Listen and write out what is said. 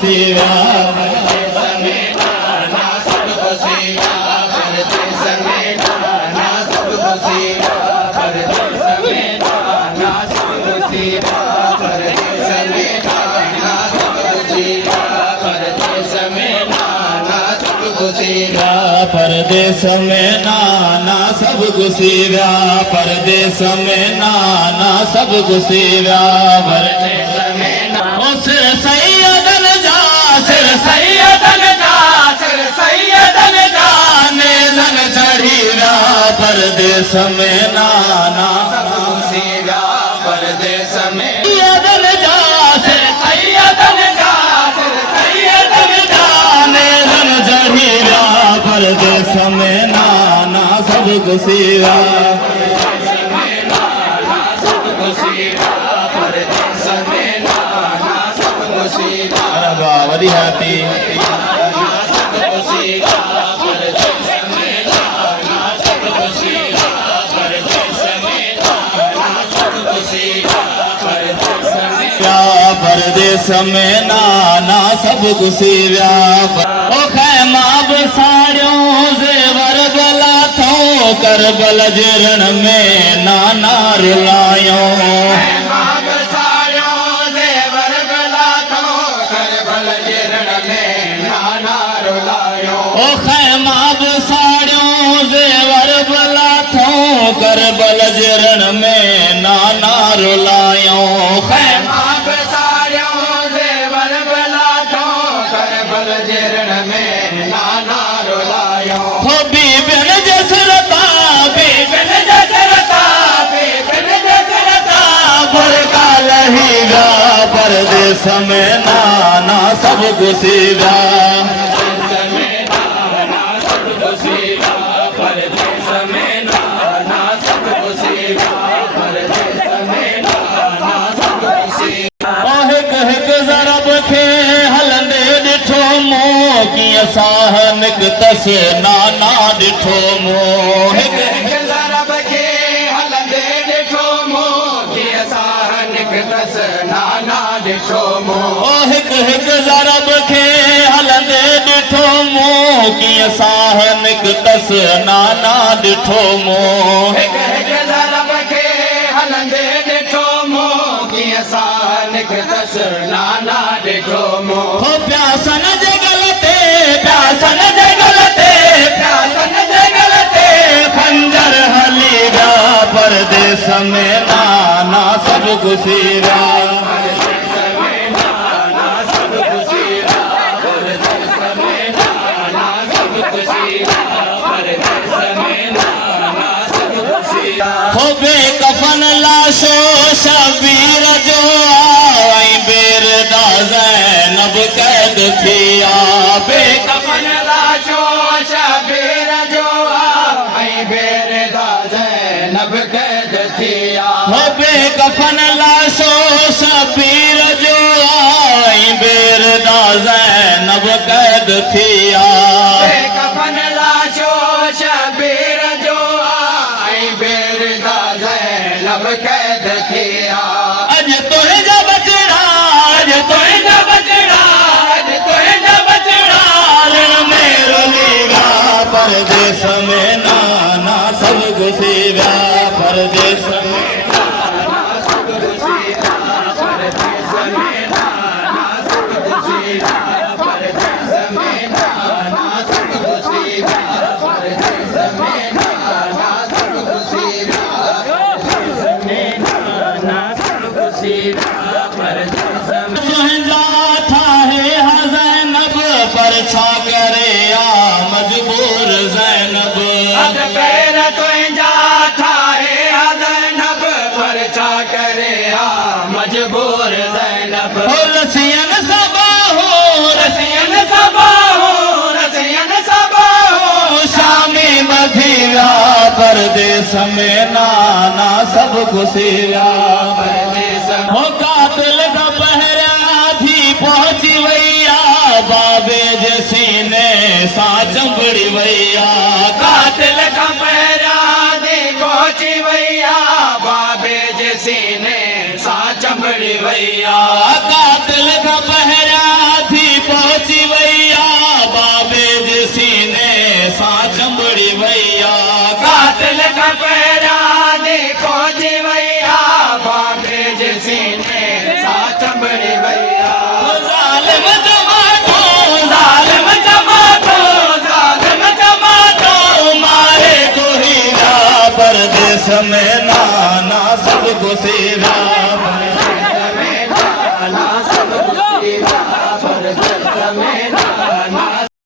खुशी व्या परदेस में नाना सब खुशी व्या परदेस में नाना सब खुशी व्या परदेस में नाना सब खुशी व्या परदेस में नाना सब खुशी व्या परदेस में नाना सब खुशी व्या परदेस में नाना सब खुशी व्या परदेस में नाना सब खुशी व्या परदेस में सिर सैयदन जा सिर सैयदन जा सिर सैयदन जा ने जन चढ़ी व्या परदेस में नाना सब खुशी व्या परदेस में सैयदन जा सिर सैयदन जा सिर सैयदन जा ने जन चढ़ी व्या परदेस में नाना सब खुशी व्या वरी हाथी परदेस में नाना सब खुशी व्या ओ खैमा बसाड़ियों जेवर गला थो करबल जरण में नाना रुलायो ओ खैमा बसाड़ियों जेवर बला थो करबल जरण में नाना रुलायो खैमा बसाड़ियों जेवर बला थो करबल जरण में नाना रुलायो हो बीबन जसरता बीबन जसरता बीबन जसरता बरका लही व्या परदेस में नाना सब खुशी व्या साह निकतस नाना ॾिठो मोह ज़रब खे हलंदे ॾिठो मोह कीअं साह निकतस नाना ॾिठो मोह हिकु हिकु ज़रब खे हलंदे ॾिठो मोह कीअं साह निकतस नाना ॾिठो मोह हिकु हिकु ज़रब खे हलंदे ॾिठो मोह कीअं साह निकतस नाना ॾिठो मोह प्यासन जे प्यासन जगलते प्यासन जगलते खंजर हली व्या परदेस में नाना सब खुशी व्या परदेस में नाना सब खुशी व्या परदेस में नाना सब खुशी व्या परदेस में नाना सब खुशी हो बेकफन लाशो शबीर जो आई बेरदा ज़ैनब कैद थिया बेकफन लाशो शबीर जो आई बेरदा ज़ैनब कैद थिया हो बेकफन लाशो शबीर जो आई बेरदा ज़ैनब कैद थिया बेकफन लाशो शबीर जो आई बेरदा ज़ैनब कैद थिया अज तोहे जा बचड़ा अज तोहे जा बचड़ा अज तोहे जा बचड़ा रण में रोली व्या परदेस में नाना सब खुशी व्या परदेस में नाना सब खुशी व्या परदेस में नाना सब खुशी व्या परदेस में नाना सब खुशी व्या परदेस में नाना सब खुशी व्या परदेस में नाना सब खुशी व्या परदेस में था है ज़ैनब पर छा करे आ मजबूर ज़ैनब अद पैर तुझा था है ज़ैनब पर छा करे आ मजबूर ज़ैनब रसियन सबाहो रसियन सबाहो रसियन सबाहो शामी मधी व्या परदेस में नाना सब खुशी व्या परदेस हो कातिल का पहरा थी पहुंची वैया बाबे जे सीने सा चंबड़ी वैया कातिल का पहरा थी पहुंची वैया बाबे जे सीने सा चंबड़ी वैया कातिल का पहरा थी सबको सेवा, परदेश में जाना सबको सेवा।